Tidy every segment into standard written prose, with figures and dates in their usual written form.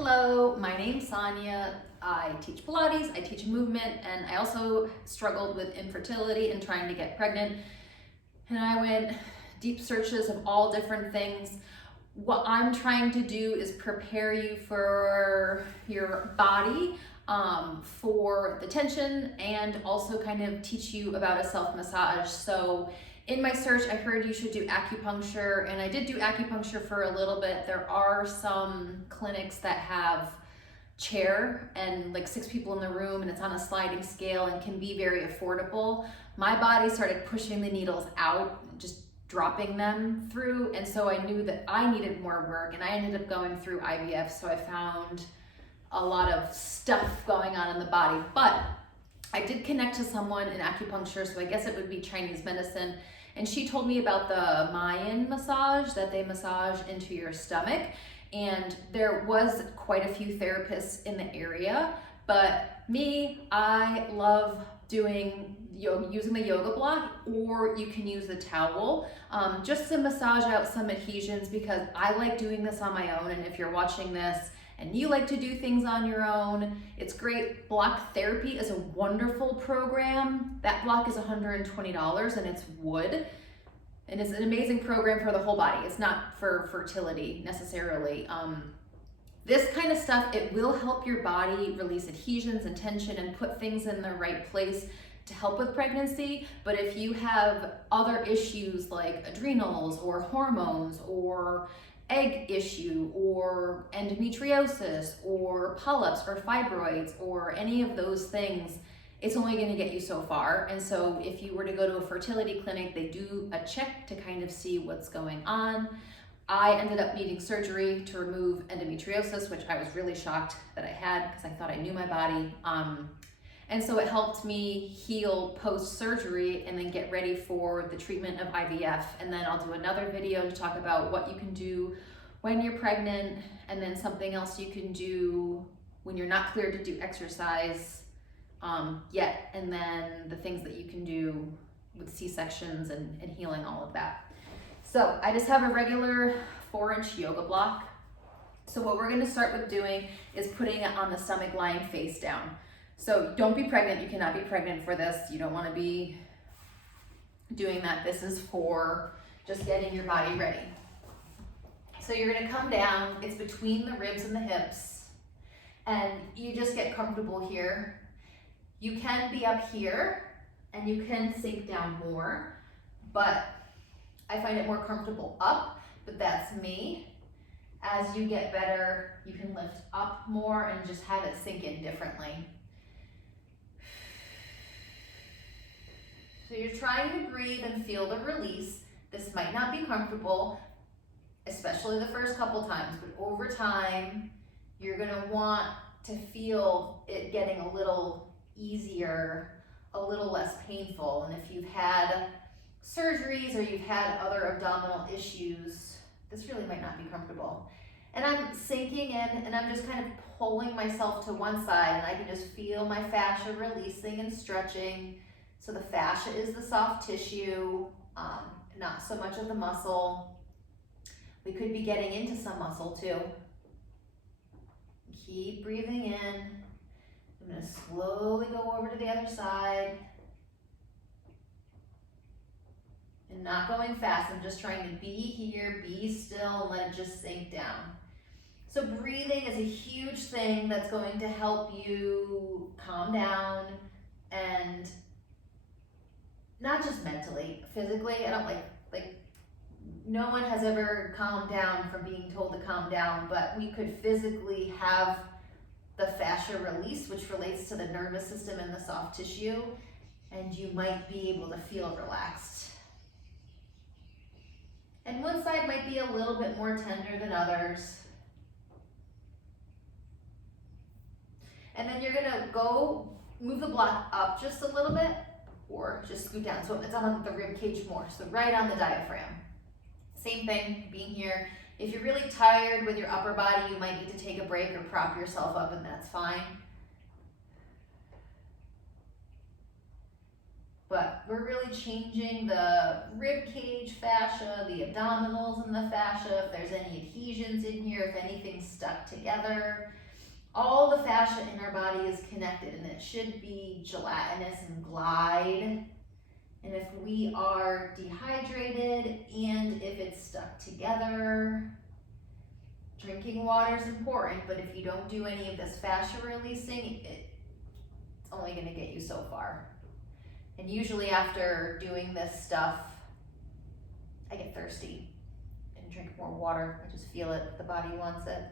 Hello, my name's Sonia. I teach Pilates, I teach movement, and I also struggled with infertility and trying to get pregnant. And I went deep searches of all different things. What I'm trying to do is prepare you for your body, for the tension, and also kind of teach you about a self-massage. So in my search, I heard you should do acupuncture, and I did do acupuncture for a little bit. There are some clinics that have chair and like 6 people in the room, and it's on a sliding scale and can be very affordable. My body started pushing the needles out, just dropping them through, and so I knew that I needed more work, and I ended up going through IVF, so I found a lot of stuff going on in the body. But I did connect to someone in acupuncture, so I guess it would be Chinese medicine, and she told me about the Mayan massage that they massage into your stomach. And there was quite a few therapists in the area, but me, I love doing yoga, using the yoga block, or you can use the towel just to massage out some adhesions, because I like doing this on my own. And if you're watching this and you like to do things on your own, it's great. Block therapy is a wonderful program. That block is $120 and it's wood. And it's an amazing program for the whole body. It's not for fertility necessarily. This kind of stuff, it will help your body release adhesions and tension and put things in the right place to help with pregnancy. But if you have other issues like adrenals or hormones or egg issue or endometriosis or polyps or fibroids or any of those things, it's only going to get you so far. And so if you were to go to a fertility clinic, they do a check to kind of see what's going on. I ended up needing surgery to remove endometriosis, which I was really shocked that I had, because I thought I knew my body. And so it helped me heal post-surgery and then get ready for the treatment of IVF. And then I'll do another video to talk about what you can do when you're pregnant, and then something else you can do when you're not cleared to do exercise yet, and then the things that you can do with C-sections and healing all of that. So I just have a regular 4-inch yoga block. So what we're going to start with doing is putting it on the stomach, lying face down. So don't be pregnant. You cannot be pregnant for this. You don't want to be doing that. This is for just getting your body ready. So you're going to come down. It's between the ribs and the hips, and you just get comfortable here. You can be up here and you can sink down more, but I find it more comfortable up, but that's me. As you get better, you can lift up more and just have it sink in differently. So you're trying to breathe and feel the release. This might not be comfortable, especially the first couple times, but over time, you're gonna want to feel it getting a little easier, a little less painful. And if you've had surgeries or you've had other abdominal issues, this really might not be comfortable. And I'm sinking in, and I'm just kind of pulling myself to one side, and I can just feel my fascia releasing and stretching. So the fascia is the soft tissue, not so much of the muscle. We could be getting into some muscle too. Keep breathing in. I'm going to slowly go over to the other side. And not going fast. I'm just trying to be here, be still, and let it just sink down. So breathing is a huge thing that's going to help you calm down, and not just mentally, physically. I don't like no one has ever calmed down from being told to calm down, but we could physically have the fascia release, which relates to the nervous system and the soft tissue, and you might be able to feel relaxed. And one side might be a little bit more tender than others. And then you're gonna go move the block up just a little bit, or just scoot down. So it's on the rib cage more, so right on the diaphragm. Same thing, being here. If you're really tired with your upper body, you might need to take a break or prop yourself up, and that's fine. but we're really changing the rib cage fascia, the abdominals in the fascia, if there's any adhesions in here, if anything's stuck together. All the fascia in our body is connected, and it should be gelatinous and glide. And if we are dehydrated and if it's stuck together, drinking water is important, but if you don't do any of this fascia releasing, it's only going to get you so far. And usually after doing this stuff, I get thirsty and drink more water. I just feel it, the body wants it.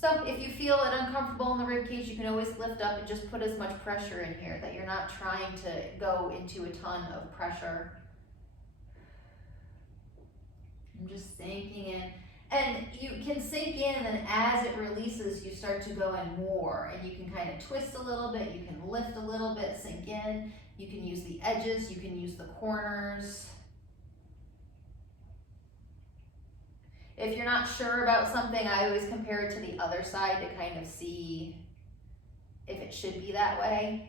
So if you feel it uncomfortable in the rib cage, you can always lift up and just put as much pressure in here that you're not trying to go into a ton of pressure. I'm just sinking in. And you can sink in, and as it releases, you start to go in more. And you can kind of twist a little bit, you can lift a little bit, sink in. You can use the edges, you can use the corners. If you're not sure about something, I always compare it to the other side to kind of see if it should be that way.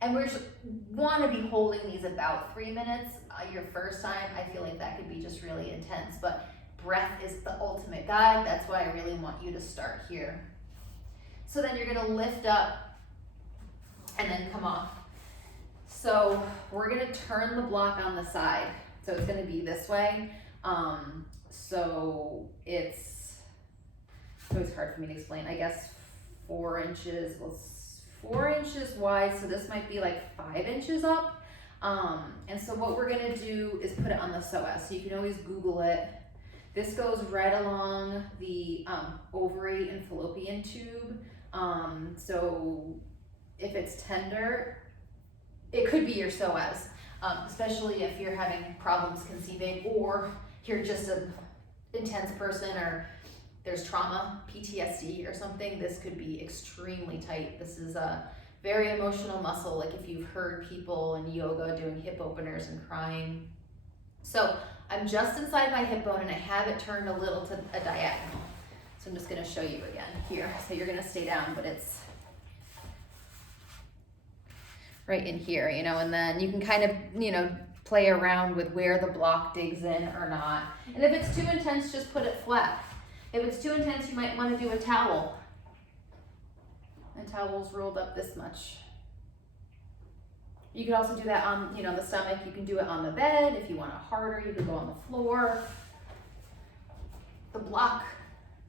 And we want to be holding these about 3 minutes. Your first time, I feel like that could be just really intense, but breath is the ultimate guide. That's why I really want you to start here. So then you're going to lift up and then come off. So we're going to turn the block on the side. So it's going to be this way. So it's always hard for me to explain. I guess 4 inches, well, 4 inches wide. So this might be like 5 inches up. And so what we're going to do is put it on the psoas. So you can always Google it. This goes right along the ovary and fallopian tube. So if it's tender, it could be your psoas. Especially if you're having problems conceiving, or you're just an intense person, or there's trauma, PTSD or something, this could be extremely tight. This is a very emotional muscle, like if you've heard people in yoga doing hip openers and crying. So I'm just inside my hip bone and I have it turned a little to a diagonal. So I'm just gonna show you again here. So you're gonna stay down, but it's right in here, and then you can kind of, play around with where the block digs in or not. And if it's too intense, just put it flat. If it's too intense, you might want to do a towel. And towels rolled up this much. You could also do that on, the stomach. You can do it on the bed. If you want it harder, you could go on the floor. The block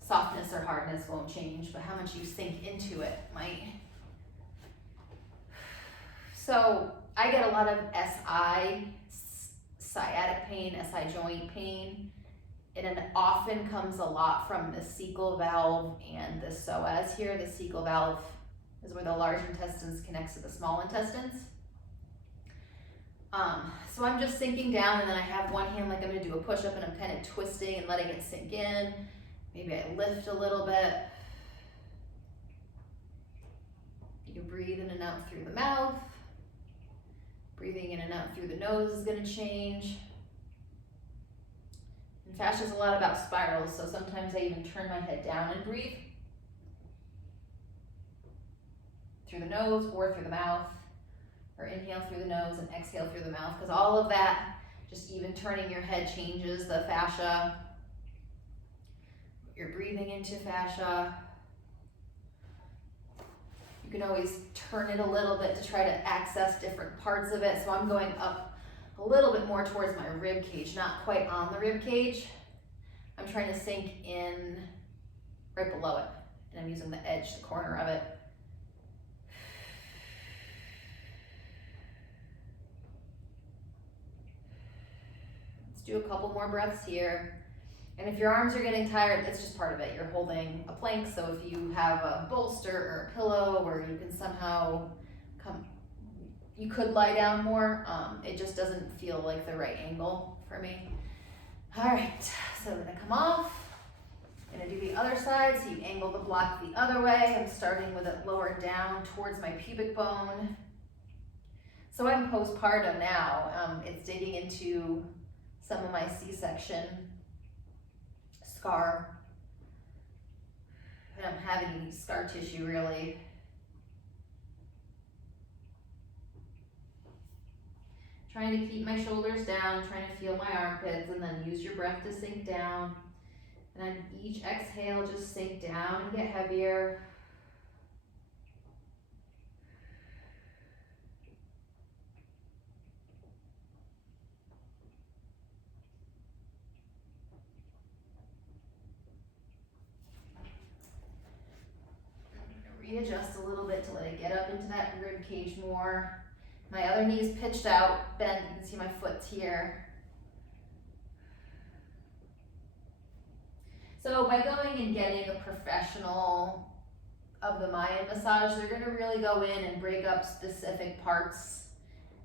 softness or hardness won't change, but how much you sink into it might. So I get a lot of SI, sciatic pain, SI joint pain, and it often comes a lot from the cecal valve and the psoas here. The cecal valve is where the large intestines connects to the small intestines. So I'm just sinking down, and then I have one hand like I'm gonna do a push-up, and I'm kind of twisting and letting it sink in. Maybe I lift a little bit. You can breathe in and out through the mouth. Breathing in and out through the nose is going to change. And fascia is a lot about spirals, so sometimes I even turn my head down and breathe. Through the nose or through the mouth, or inhale through the nose and exhale through the mouth, because all of that, just even turning your head changes the fascia. You're breathing into fascia. You can always turn it a little bit to try to access different parts of it. So I'm going up a little bit more towards my rib cage, not quite on the rib cage. I'm trying to sink in right below it. And I'm using the edge, the corner of it. Let's do a couple more breaths here. And if your arms are getting tired, it's just part of it. You're holding a plank, so if you have a bolster or a pillow where you can somehow you could lie down more, it just doesn't feel like the right angle for me. All right, so I'm gonna come off. I'm gonna do the other side, so you angle the block the other way. I'm starting with it lower down towards my pubic bone. So I'm postpartum now. It's digging into some of my C-section scar. I don't have any scar tissue really. Trying to keep my shoulders down, trying to feel my armpits, and then use your breath to sink down. And on each exhale, just sink down and get heavier. Readjust a little bit to let it get up into that rib cage more. My other knee's pitched out, bent. You can see my foot's here. So by going and getting a professional of the Mayan massage, they're going to really go in and break up specific parts.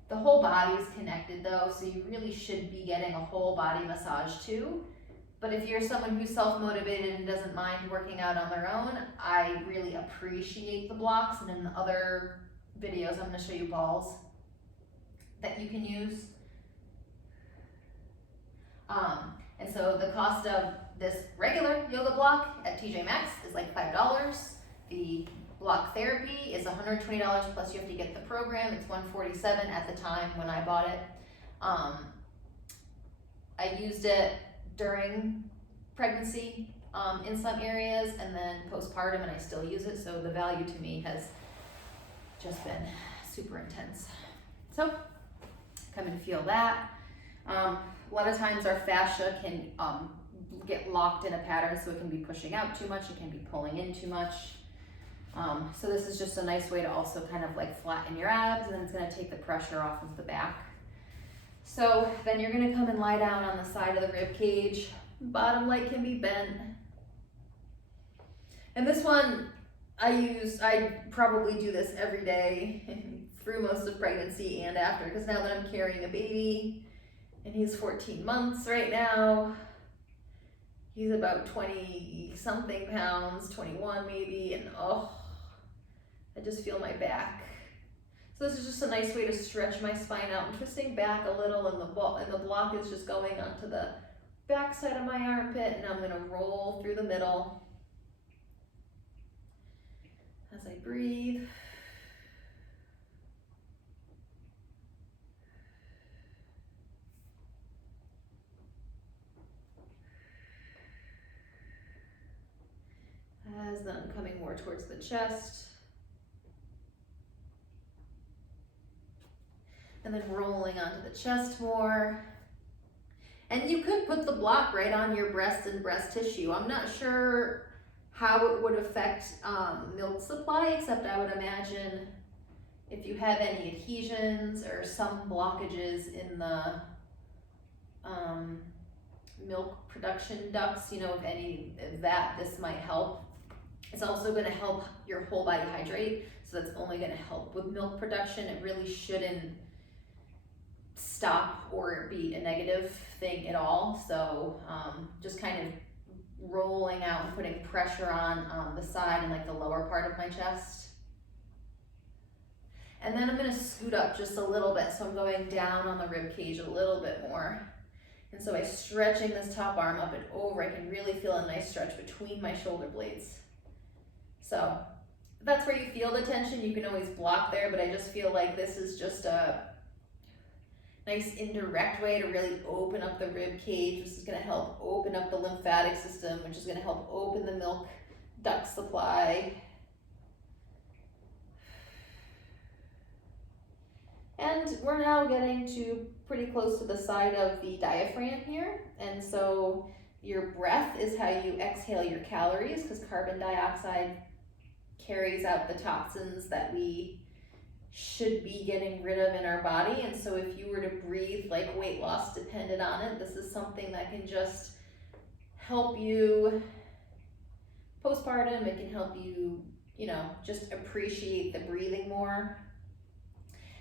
The whole body is connected though, so you really should be getting a whole body massage too. But if you're someone who's self-motivated and doesn't mind working out on their own, I really appreciate the blocks. And in the other videos, I'm going to show you balls that you can use. And so the cost of this regular yoga block at TJ Maxx is like $5. The block therapy is $120 plus you have to get the program. It's $147 at the time when I bought it. I used it during pregnancy in some areas, and then postpartum, and I still use it, so the value to me has just been super intense. So come and feel that. A lot of times our fascia can get locked in a pattern, so it can be pushing out too much, it can be pulling in too much. So this is just a nice way to also kind of like flatten your abs, and then it's going to take the pressure off of the back. So then you're going to come and lie down on the side of the rib cage. Bottom leg can be bent. And this one I probably do this every day through most of pregnancy and after, because now that I'm carrying a baby and he's 14 months right now, he's about 20 something pounds, 21 maybe, and I just feel my back. So this is just a nice way to stretch my spine out. I'm twisting back a little, and the block is just going onto the back side of my armpit, and I'm going to roll through the middle as I breathe. As then I'm coming more towards the chest. And then rolling onto the chest more. And you could put the block right on your breast and breast tissue. I'm not sure how it would affect milk supply, except I would imagine if you have any adhesions or some blockages in the milk production ducts, if any of that, this might help. It's also going to help your whole body hydrate, so that's only going to help with milk production. It really shouldn't stop or be a negative thing at all. So just kind of rolling out and putting pressure on the side and like the lower part of my chest. And then I'm going to scoot up just a little bit, so I'm going down on the rib cage a little bit more. And so by stretching this top arm up and over, I can really feel a nice stretch between my shoulder blades. So that's where you feel the tension. You can always block there, but I just feel like this is just a nice indirect way to really open up the rib cage. This is going to help open up the lymphatic system, which is going to help open the milk duct supply. And we're now getting to pretty close to the side of the diaphragm here. And so your breath is how you exhale your calories, because carbon dioxide carries out the toxins that we should be getting rid of in our body. And so if you were to breathe like weight loss depended on it, this is something that can just help you postpartum. It can help you, just appreciate the breathing more.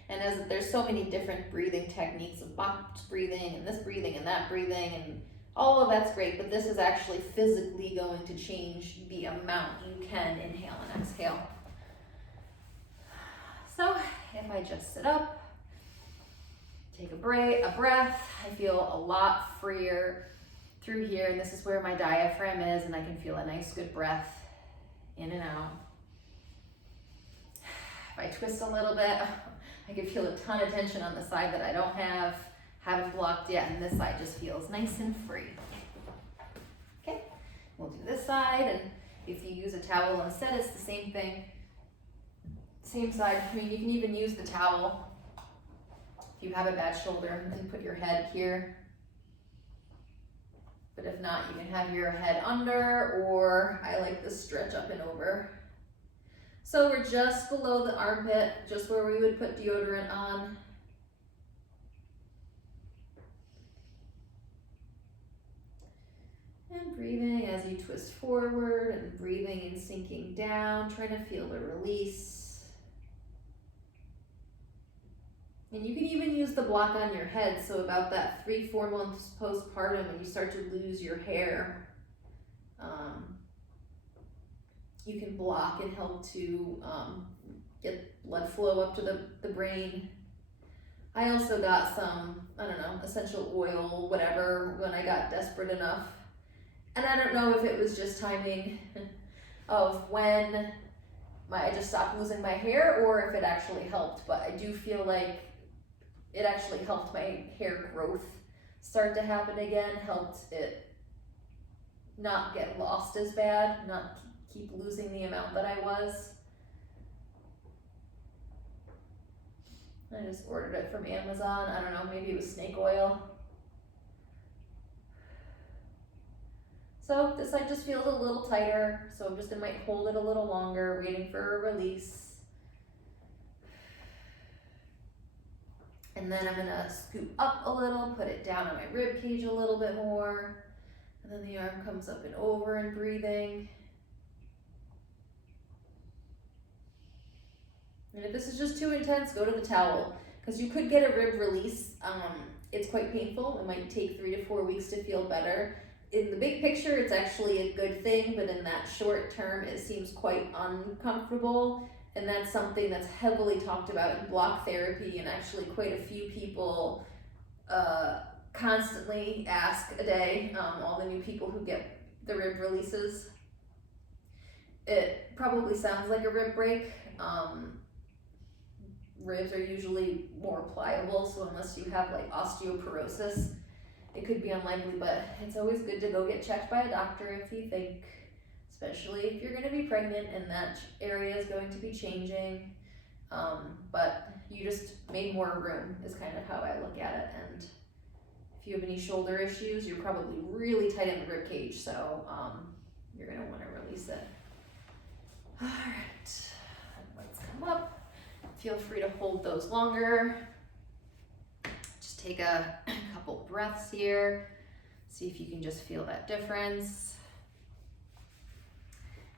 And as there's so many different breathing techniques of box breathing and this breathing and that breathing, and all of that's great, but this is actually physically going to change the amount you can inhale and exhale. So if I just sit up, take a breath, I feel a lot freer through here, and this is where my diaphragm is, and I can feel a nice good breath in and out. If I twist a little bit, I can feel a ton of tension on the side that I haven't blocked yet, and this side just feels nice and free. Okay, we'll do this side, and if you use a towel instead, it's the same thing. Same side. I mean, you can even use the towel if you have a bad shoulder and put your head here. But if not, you can have your head under, or I like the stretch up and over. So we're just below the armpit, just where we would put deodorant on. And breathing as you twist forward, and breathing and sinking down, trying to feel the release. And you can even use the block on your head, so about that 3-4 months postpartum when you start to lose your hair, you can block and help to get blood flow up to the brain. I also got some, I don't know, essential oil, whatever, when I got desperate enough. And I don't know if it was just timing of when I just stopped losing my hair, or if it actually helped, but I do feel like it actually helped my hair growth start to happen again, helped it not get lost as bad, not keep losing the amount that I was. I just ordered it from Amazon. I don't know, maybe it was snake oil. So this side just feels a little tighter, so I'm just gonna might hold it a little longer, waiting for a release. And then I'm gonna scoop up a little, put it down on my rib cage a little bit more. And then the arm comes up and over and breathing. And if this is just too intense, go to the towel, because you could get a rib release. It's quite painful. It might take 3 to 4 weeks to feel better. In the big picture, it's actually a good thing, but in that short term, it seems quite uncomfortable. And that's something that's heavily talked about in block therapy, and actually quite a few people constantly ask a day, all the new people who get the rib releases. It probably sounds like a rib break. Ribs are usually more pliable, so unless you have like osteoporosis, it could be unlikely, but it's always good to go get checked by a doctor if you think, especially if you're going to be pregnant and that area is going to be changing. But you just made more room is kind of how I look at it. And if you have any shoulder issues, you're probably really tight in the rib cage, so you're going to want to release it. All right, let's come up. Feel free to hold those longer. Just take a couple breaths here. See if you can just feel that difference.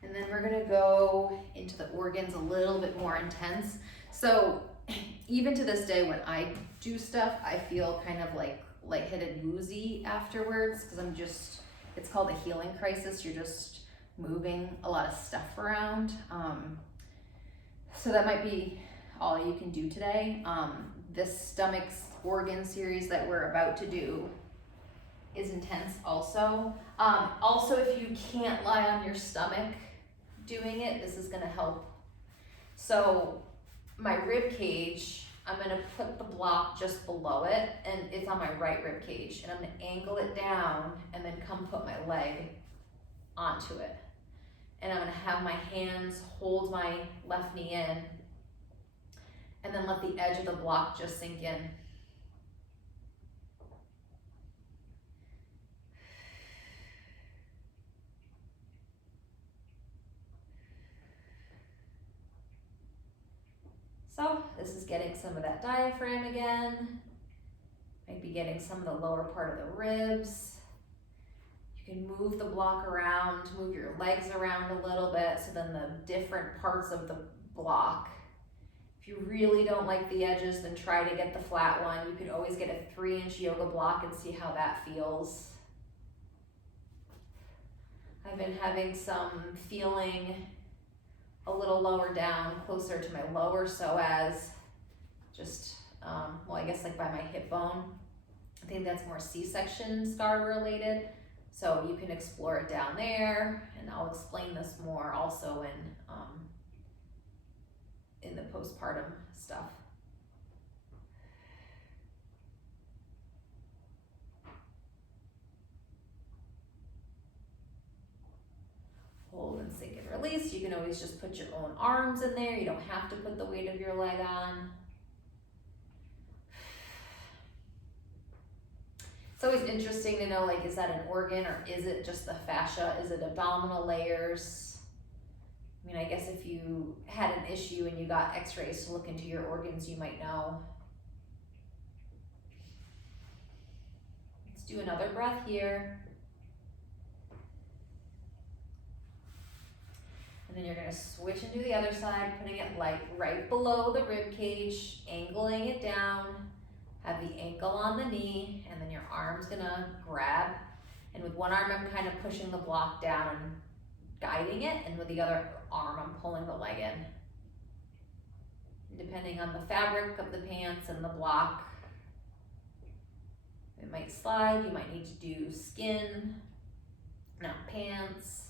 And then we're gonna go into the organs a little bit more intense. So even to this day, when I do stuff, I feel kind of like lightheaded, woozy afterwards, because it's called a healing crisis. You're just moving a lot of stuff around. So that might be all you can do today. This stomach's organ series that we're about to do is intense also. Also, if you can't lie on your stomach doing it, this is gonna help. So my rib cage, I'm gonna put the block just below it, and it's on my right rib cage, and I'm gonna angle it down and then come put my leg onto it. And I'm gonna have my hands hold my left knee in, and then let the edge of the block just sink in. So this is getting some of that diaphragm again. Might be getting some of the lower part of the ribs. You can move the block around, move your legs around a little bit, so then the different parts of the block. If you really don't like the edges, then try to get the flat one. You could always get a 3-inch yoga block and see how that feels. I've been having some feeling a little lower down, closer to my lower psoas, just, well, I guess like by my hip bone. I think that's more C-section scar related. So you can explore it down there, and I'll explain this more also in the postpartum stuff. release, you can always just put your own arms in there. You don't have to put the weight of your leg on. It's always interesting to know, like, is that an organ or is it just the fascia? Is it abdominal layers? I mean, I guess if you had an issue and you got x-rays to look into your organs, you might know. Let's do another breath here. And then you're gonna switch and do the other side, putting it like right below the rib cage, angling it down. Have the ankle on the knee, and then your arm's gonna grab. And with one arm, I'm kind of pushing the block down and guiding it, and with the other arm, I'm pulling the leg in. Depending on the fabric of the pants and the block, it might slide. You might need to do skin, not pants.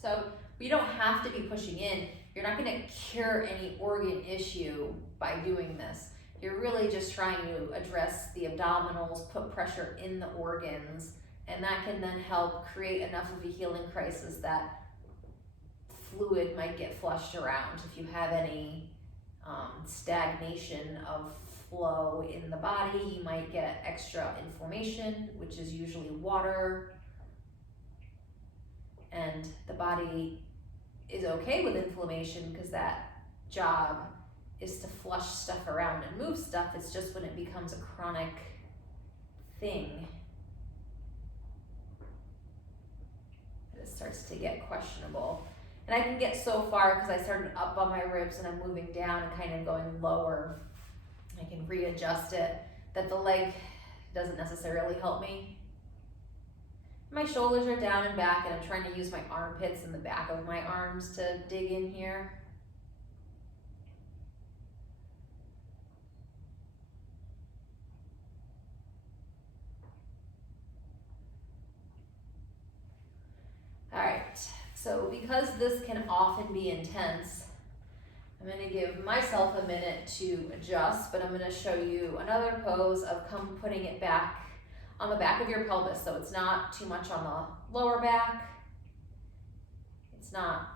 So you don't have to be pushing in. You're not going to cure any organ issue by doing this. You're really just trying to address the abdominals, put pressure in the organs, and that can then help create enough of a healing crisis that fluid might get flushed around. If you have any stagnation of flow in the body, you might get extra inflammation, which is usually water. And the body is okay with inflammation because that job is to flush stuff around and move stuff. It's just when it becomes a chronic thing that it starts to get questionable. And I can get so far because I started up on my ribs and I'm moving down and kind of going lower. I can readjust it, that the leg doesn't necessarily help me. My shoulders are down and back, and I'm trying to use my armpits and the back of my arms to dig in here. All right, so because this can often be intense, I'm going to give myself a minute to adjust, but I'm going to show you another pose of putting it back on the back of your pelvis, so it's not too much on the lower back. It's not,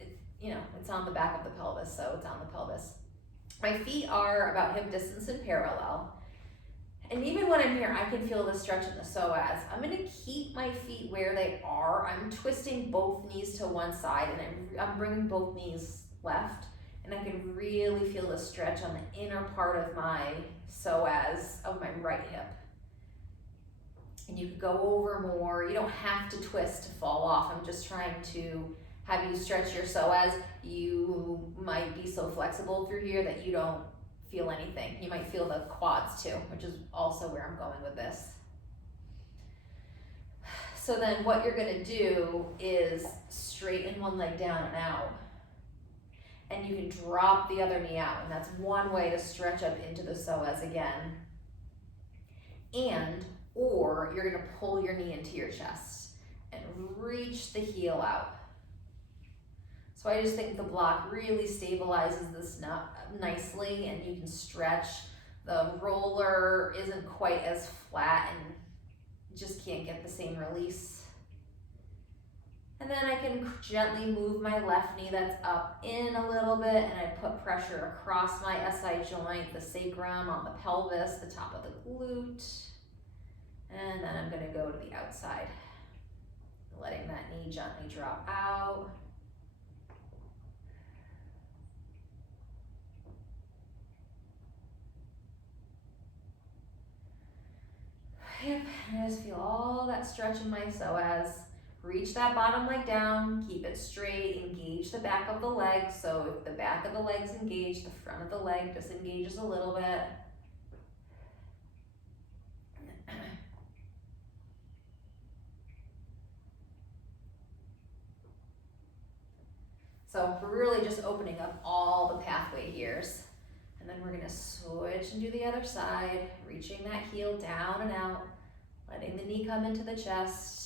it's on the back of the pelvis, so it's on the pelvis. My feet are about hip distance and parallel. And even when I'm here, I can feel the stretch in the psoas. I'm gonna keep my feet where they are. I'm twisting both knees to one side, and I'm bringing both knees left, and I can really feel the stretch on the inner part of my psoas of my right hip. And you could go over more. You don't have to twist to fall off. I'm just trying to have you stretch your psoas. You might be so flexible through here that you don't feel anything. You might feel the quads too, which is also where I'm going with this. So then what you're gonna do is straighten one leg down and out. And you can drop the other knee out, and that's one way to stretch up into the psoas again. Or you're gonna pull your knee into your chest and reach the heel out. So I just think the block really stabilizes this nicely, and you can stretch. The roller isn't quite as flat and you just can't get the same release. And then I can gently move my left knee that's up in a little bit, and I put pressure across my SI joint, the sacrum, on the pelvis, the top of the glute. And then I'm gonna go to the outside, letting that knee gently drop out. Yep, and I just feel all that stretch in my psoas. Reach that bottom leg down, keep it straight, engage the back of the leg. So if the back of the leg's engaged, the front of the leg disengages a little bit. So we're really just opening up all the pathway here. And then we're gonna switch and do the other side, reaching that heel down and out, letting the knee come into the chest.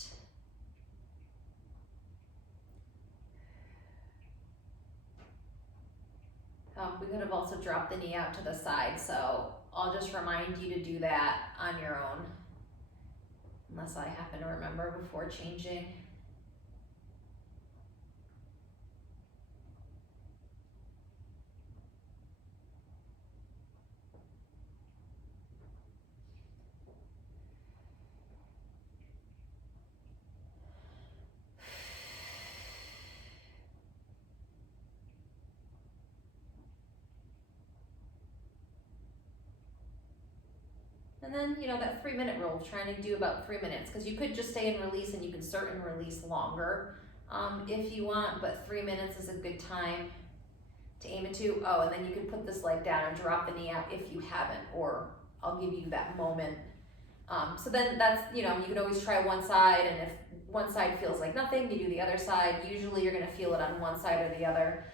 We could have also dropped the knee out to the side, so I'll just remind you to do that on your own. unless I happen to remember before changing. And then, you know, that 3-minute rule, trying to do about 3 minutes, because you could just stay in release and you can start and release longer if you want, but 3 minutes is a good time to aim it to. Oh, and then you can put this leg down and drop the knee out if you haven't, or I'll give you that moment. So then that's, you know, you can always try one side, and if one side feels like nothing, you do the other side. Usually you're gonna feel it on one side or the other.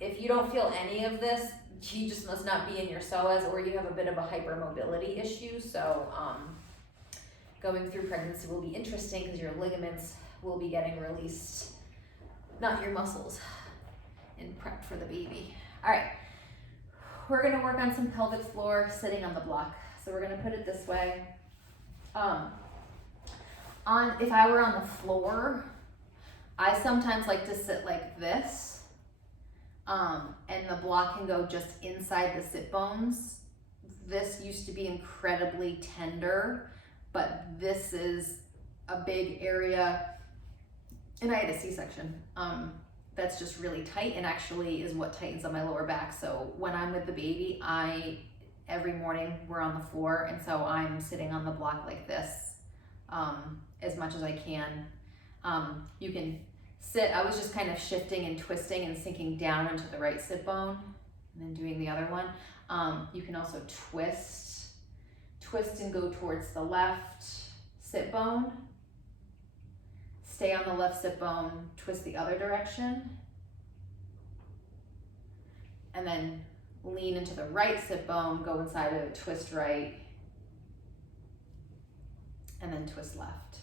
If you don't feel any of this, you just must not be in your psoas, or you have a bit of a hypermobility issue. So going through pregnancy will be interesting because your ligaments will be getting released, not your muscles, in prep for the baby. All right, we're gonna work on some pelvic floor sitting on the block. So we're gonna put it this way. If I were on the floor, I sometimes like to sit like this. And the block can go just inside the sit bones. This used to be incredibly tender, but this is a big area, and I had a C-section. That's just really tight, and actually is what tightens on my lower back. So when I'm with the baby, every morning we're on the floor, and so I'm sitting on the block like this as much as I can. You can sit, I was just kind of shifting and twisting and sinking down into the right sit bone and then doing the other one. You can also twist and go towards the left sit bone, stay on the left sit bone, twist the other direction, and then lean into the right sit bone, go inside of it, twist right, and then twist left.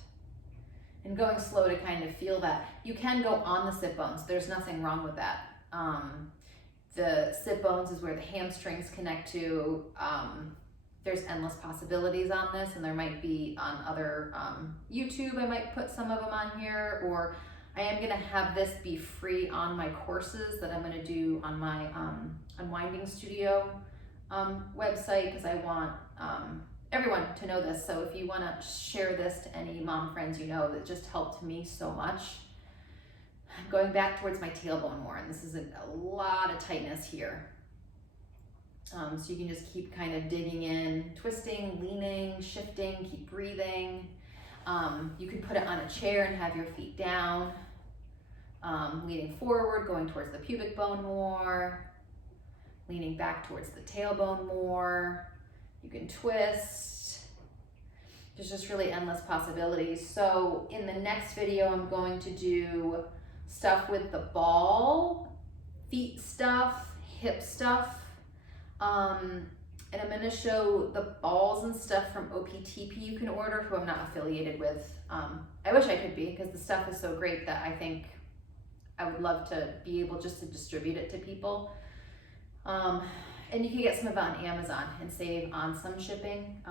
And going slow to kind of feel that. You can go on the sit bones. There's nothing wrong with that. The sit bones is where the hamstrings connect to. There's endless possibilities on this, and there might be on other YouTube, I might put some of them on here, or I am gonna have this be free on my courses that I'm gonna do on my Unwinding Studio website, because I want everyone to know this. So if you want to share this to any mom friends you know, that just helped me so much. I'm going back towards my tailbone more, and this is a lot of tightness here. So you can just keep kind of digging in, twisting, leaning, shifting, keep breathing. You can put it on a chair and have your feet down, leaning forward, going towards the pubic bone more, leaning back towards the tailbone more. You can twist. There's just really endless possibilities. So in the next video, I'm going to do stuff with the ball, feet stuff, hip stuff. And I'm gonna show the balls and stuff from OPTP you can order, who I'm not affiliated with. I wish I could be, because the stuff is so great that I think I would love to be able just to distribute it to people. And you can get some of it on Amazon and save on some shipping.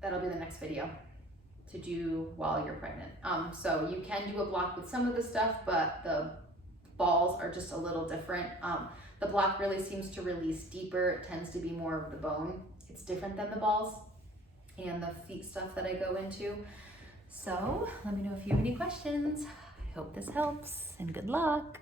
That'll be the next video to do while you're pregnant. So you can do a block with some of the stuff, but the balls are just a little different. The block really seems to release deeper. It tends to be more of the bone. It's different than the balls and the feet stuff that I go into. So let me know if you have any questions. I hope this helps, and good luck.